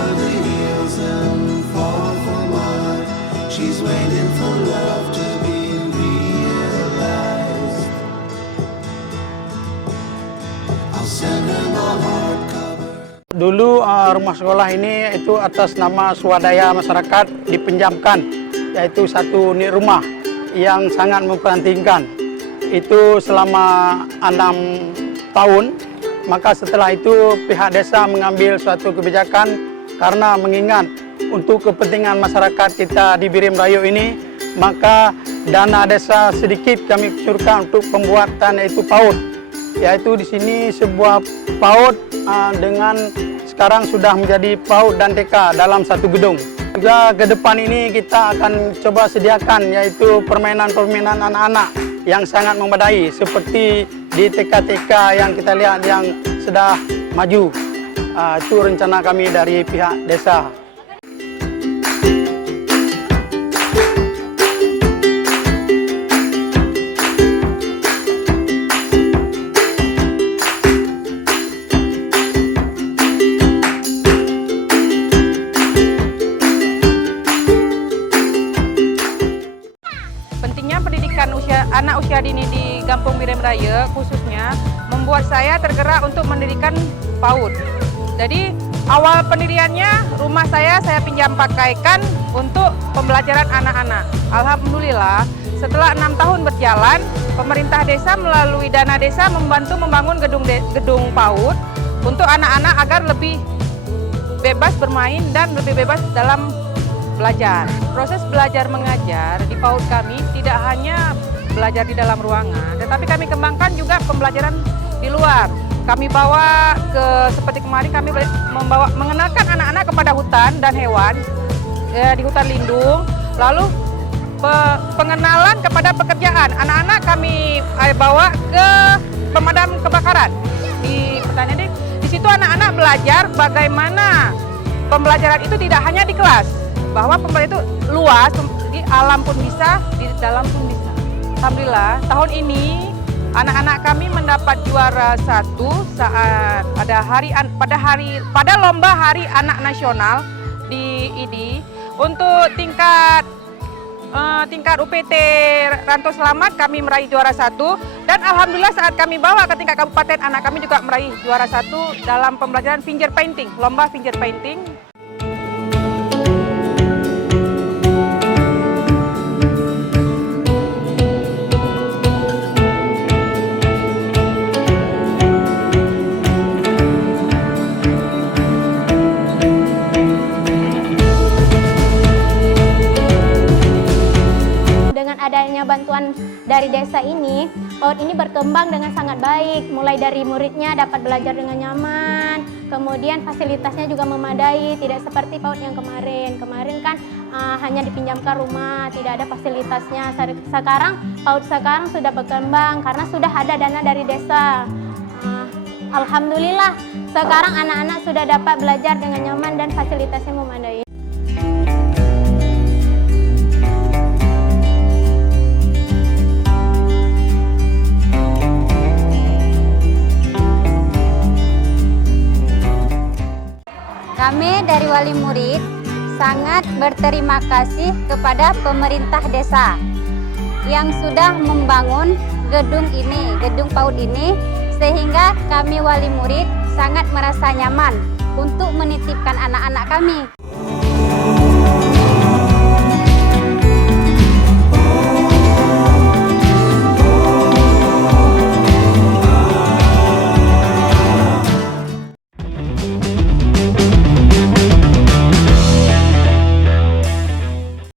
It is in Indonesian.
over the hills and fall for mud. She's waiting for love to be realized. I'll send her my heart cover. Dulu rumah sekolah ini itu atas nama swadaya masyarakat dipinjamkan, yaitu satu unit rumah yang sangat memperhatikan. Itu selama 6 tahun, maka setelah itu pihak desa mengambil suatu kebijakan karena mengingat untuk kepentingan masyarakat kita di Birim Rayo ini, maka dana desa sedikit kami kucurkan untuk pembuatan yaitu PAUD. Yaitu di sini sebuah PAUD dengan sekarang sudah menjadi PAUD dan TK dalam satu gedung. Juga ke depan ini kita akan coba sediakan yaitu permainan-permainan anak-anak yang sangat memadai seperti di TK-TK yang kita lihat yang sudah maju. Itu rencana kami dari pihak desa. Pentingnya pendidikan anak usia dini di Kampung Birim Raya khususnya membuat saya tergerak untuk mendirikan PAUD. Jadi awal pendiriannya rumah saya pinjam pakaikan untuk pembelajaran anak-anak. Alhamdulillah setelah 6 tahun berjalan, pemerintah desa melalui dana desa membantu membangun gedung PAUD untuk anak-anak agar lebih bebas bermain dan lebih bebas dalam belajar. Proses belajar mengajar di PAUD kami tidak hanya belajar di dalam ruangan, tetapi kami kembangkan juga pembelajaran di luar. Kami bawa seperti kemarin kami mengenalkan anak-anak kepada hutan dan hewan di hutan lindung, lalu pengenalan kepada pekerjaan. Anak-anak kami bawa ke pemadam kebakaran di pertanian. Di situ anak-anak belajar bagaimana pembelajaran itu tidak hanya di kelas, bahwa pembelajaran itu luas, di alam pun bisa, di dalam pun bisa. Alhamdulillah, tahun ini anak-anak kami mendapat juara 1 saat pada lomba Hari Anak Nasional di ID. Untuk tingkat UPT Rantau Selamat kami meraih juara 1, dan alhamdulillah saat kami bawa ke tingkat kabupaten anak kami juga meraih juara 1 dalam pembelajaran finger painting, lomba finger painting. Adanya bantuan dari desa ini, PAUD ini berkembang dengan sangat baik. Mulai dari muridnya dapat belajar dengan nyaman, kemudian fasilitasnya juga memadai, tidak seperti PAUD yang kemarin. Kemarin kan hanya dipinjamkan rumah, tidak ada fasilitasnya. Sekarang PAUD sekarang sudah berkembang karena sudah ada dana dari desa. Alhamdulillah, sekarang anak-anak sudah dapat belajar dengan nyaman dan fasilitasnya memadai. Kami dari wali murid sangat berterima kasih kepada pemerintah desa yang sudah membangun gedung PAUD ini, sehingga kami wali murid sangat merasa nyaman untuk menitipkan anak-anak kami.